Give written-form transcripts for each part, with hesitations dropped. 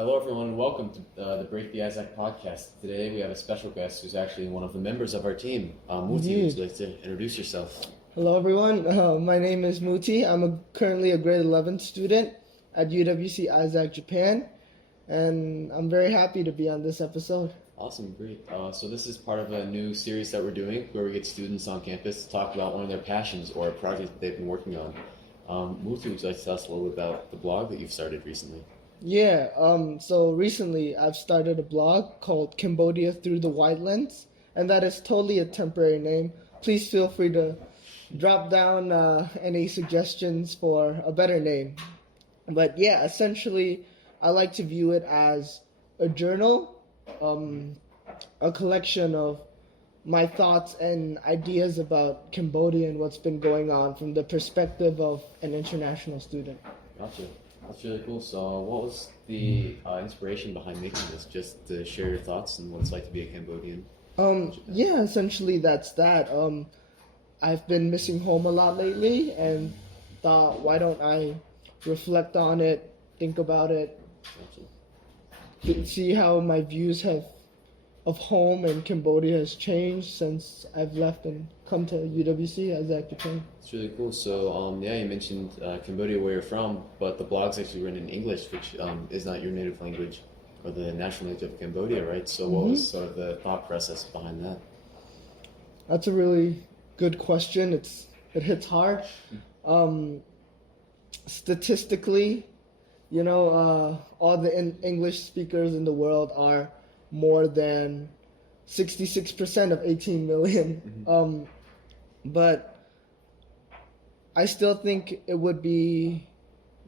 Hello, everyone, and welcome to the Break the Isaac podcast. Today we have a special guest who's actually one of the members of our team. Mutty, would you like to introduce yourself? Hello, everyone. My name is Mutty. I'm currently a grade 11 student at UWC Isaac, Japan, and I'm very happy to be on this episode. Awesome, great. So this is part of a new series that we're doing where we get students on campus to talk about one of their passions or a project that they've been working on. Mutty, would you like to tell us a little bit about the blog that you've started recently? Yeah, so recently I've started a blog called Cambodia Through the Wide, and that is totally a temporary name. Please feel free to drop down any suggestions for a better name. But yeah, essentially, I like to view it as a journal, a collection of my thoughts and ideas about Cambodia and what's been going on from the perspective of an international student. Gotcha. That's really cool. So what was the inspiration behind making this? Just to share your thoughts and what it's like to be a Cambodian? Yeah, essentially that's that. I've been missing home a lot lately and thought, why don't I reflect on it, think about it, see how my views of home and Cambodia has changed since I've left and come to UWC as Japan. It's really cool. So yeah, you mentioned Cambodia, where you're from, but the blog's actually written in English, which is not your native language or the national language of Cambodia, right? So what was sort of the thought process behind that? That's a really good question. It hits hard. Statistically, all the English speakers in the world are more than 66% of 18 million. But I still think it would be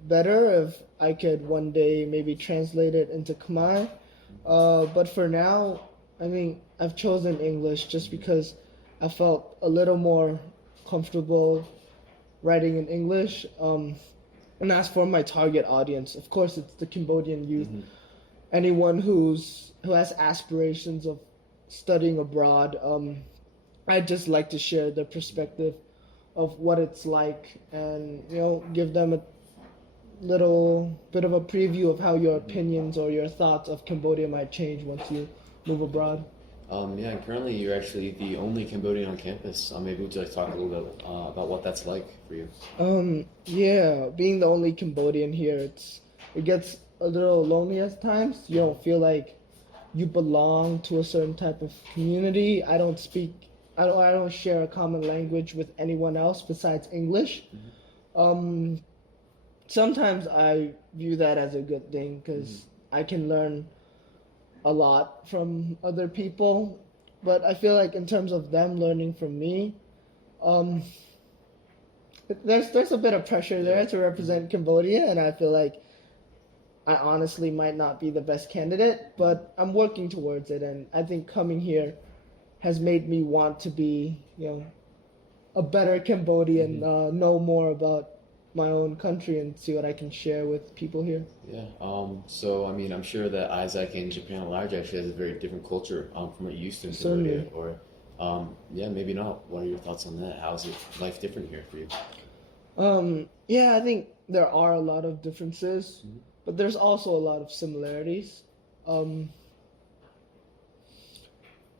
better if I could one day maybe translate it into Khmer. But for now, I mean, I've chosen English just because I felt a little more comfortable writing in English. And as for my target audience, of course, it's the Cambodian youth. Anyone who has aspirations of studying abroad. I'd just like to share the perspective of what it's like and, give them a little bit of a preview of how your opinions or your thoughts of Cambodia might change once you move abroad. Yeah, and currently you're actually the only Cambodian on campus. Maybe would you like to talk a little bit about what that's like for you? Yeah, being the only Cambodian here, it gets a little lonely at times. You don't feel like you belong to a certain type of community. I don't share a common language with anyone else besides English. Sometimes I view that as a good thing because I can learn a lot from other people, but I feel like in terms of them learning from me, there's a bit of pressure there to represent Cambodia, and I feel like I honestly might not be the best candidate, but I'm working towards it, and I think coming here has made me want to be, a better Cambodian, know more about my own country and see what I can share with people here. Yeah. So, I mean, I'm sure that Isaac in Japan at large actually has a very different culture from what you used to in Cambodia. Or, yeah, maybe not. What are your thoughts on that? How is life different here for you? Yeah, I think there are a lot of differences, but there's also a lot of similarities.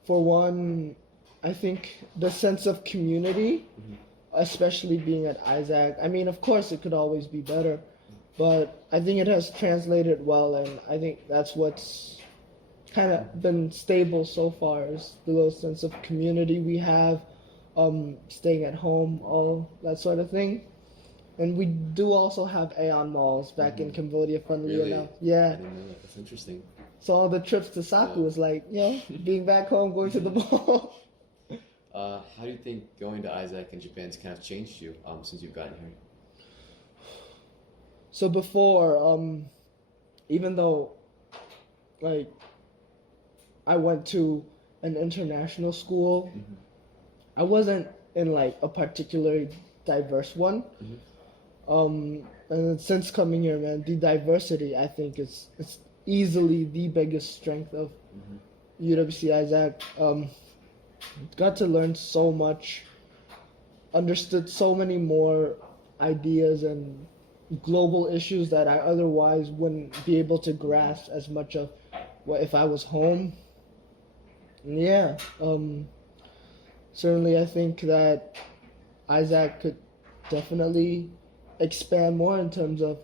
For one, I think the sense of community, especially being at Isaac. I mean, of course, it could always be better, but I think it has translated well, and I think that's what's kind of been stable so far is the little sense of community we have, staying at home, all that sort of thing. And we do also have Aeon malls back in Cambodia, funnily enough. Yeah. I didn't know that. That's interesting. So all the trips to Saku was like, being back home, going to the mall. How do you think going to Isaac in Japan's kind of changed you since you've gotten here? So before, even though, I went to an international school, I wasn't in, a particularly diverse one. And since coming here, man, the diversity, I think, is easily the biggest strength of UWC Isaac. Got to learn so much, understood so many more ideas and global issues that I otherwise wouldn't be able to grasp as much of what if I was home. Yeah, certainly I think that Isaac could definitely expand more in terms of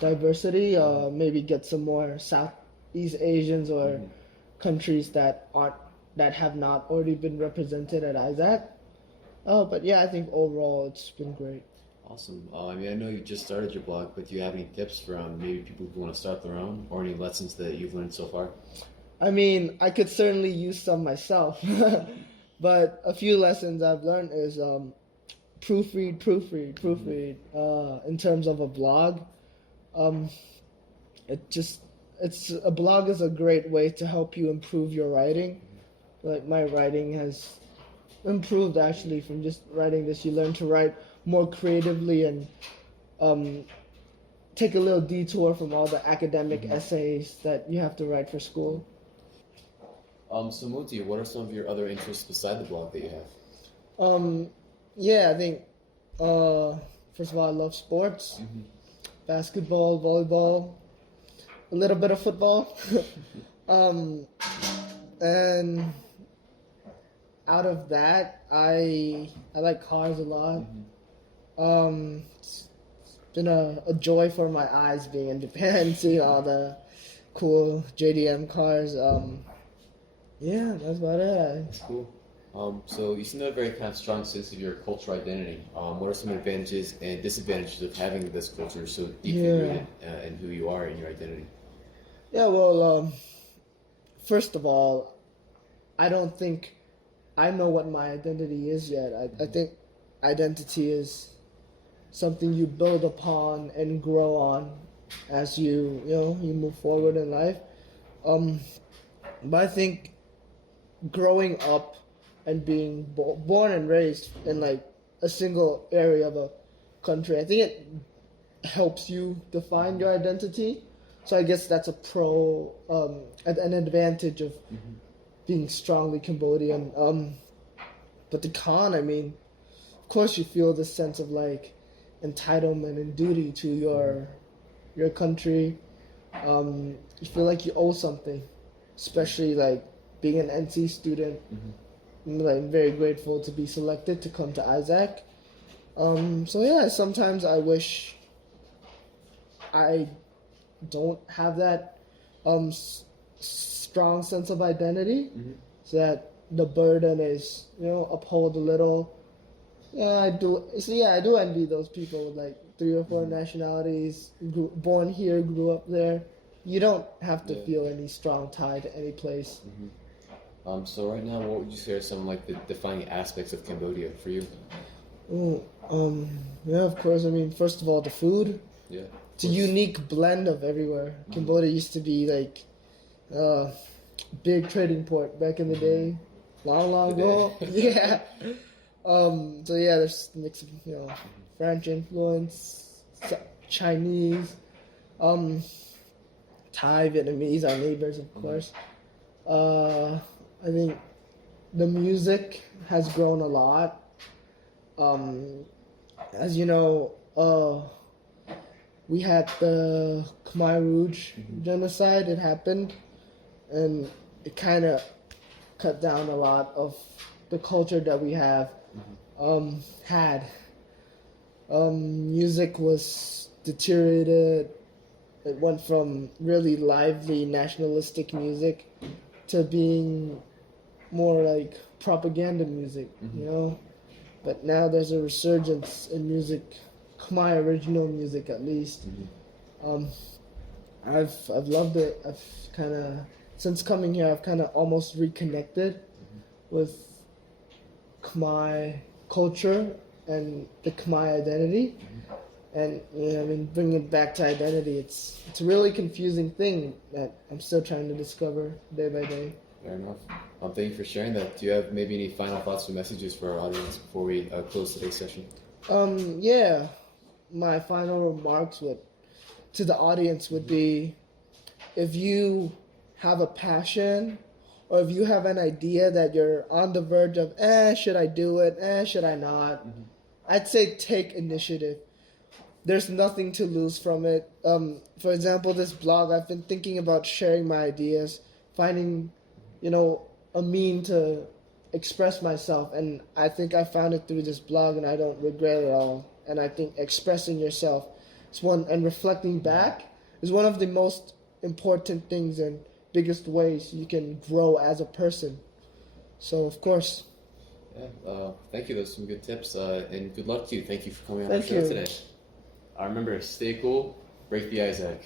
diversity. Maybe get some more Southeast Asians or countries that have not already been represented at Isaac. But yeah, I think overall it's been great. Awesome. I mean, I know you just started your blog, but do you have any tips from maybe people who want to start their own, or any lessons that you've learned so far? I mean, I could certainly use some myself, but a few lessons I've learned is proofread. In terms of a blog, um, it's a blog is a great way to help you improve your writing. Like my writing has improved actually from just writing this. You learn to write more creatively and take a little detour from all the academic essays that you have to write for school. So Mutty, what are some of your other interests beside the blog that you have? Yeah, I think first of all, I love sports, basketball, volleyball, a little bit of football, and out of that, I like cars a lot. It's been a joy for my eyes being in Japan, seeing all the cool JDM cars. Yeah, that's about it. That's cool. So you seem to have a very kind of strong sense of your cultural identity. What are some advantages and disadvantages of having this culture so deeply rooted in who you are and your identity? Yeah, well, first of all, I don't think I know what my identity is yet. I think identity is something you build upon and grow on as you move forward in life. But I think growing up and being born and raised in like a single area of a country, I think it helps you define your identity. So I guess that's a an advantage of being strongly Cambodian. But the con, I mean, of course you feel this sense of like entitlement and duty to your country. You feel like you owe something, especially like being an NC student. I'm very grateful to be selected to come to Isaac. So yeah, sometimes I wish I don't have that strong sense of identity, so that the burden is uphold a little. Yeah, I do. So yeah, I do envy those people with like 3 or 4 nationalities, born here, grew up there. You don't have to feel any strong tie to any place. So right now, what would you say are some like the defining aspects of Cambodia for you? Yeah, of course. I mean, first of all, the food. Yeah. It's a unique blend of everywhere. Cambodia used to be like big trading port back in the day, long ago. Yeah. So yeah, there's a mix of French influence, Chinese, Thai, Vietnamese, our neighbors, of course. I think the music has grown a lot. As you know, we had the Khmer Rouge genocide. It happened, and it kind of cut down a lot of the culture that we have had. Music was deteriorated. It went from really lively nationalistic music to being more like propaganda music, But now there's a resurgence in music, Khmer original music at least. I've loved it. I've kind of since coming here, I've kind of almost reconnected with Khmer culture and the Khmer identity. And I mean, bringing it back to identity, it's a really confusing thing that I'm still trying to discover day by day. Fair enough. Thank you for sharing that. Do you have maybe any final thoughts or messages for our audience before we close today's session? Yeah, my final remarks to the audience would be, if you have a passion or if you have an idea that you're on the verge of, should I do it? Should I not? I'd say take initiative. there's nothing to lose from it. For example, this blog, I've been thinking about sharing my ideas, finding, a mean to express myself, and I think I found it through this blog, and I don't regret it at all. And I think expressing yourself and reflecting back is one of the most important things and biggest ways you can grow as a person. So, of course. Yeah, thank you. Those are some good tips, and good luck to you. Thank you for coming on Thank our show you. today. Remember, stay cool, break the Isaac.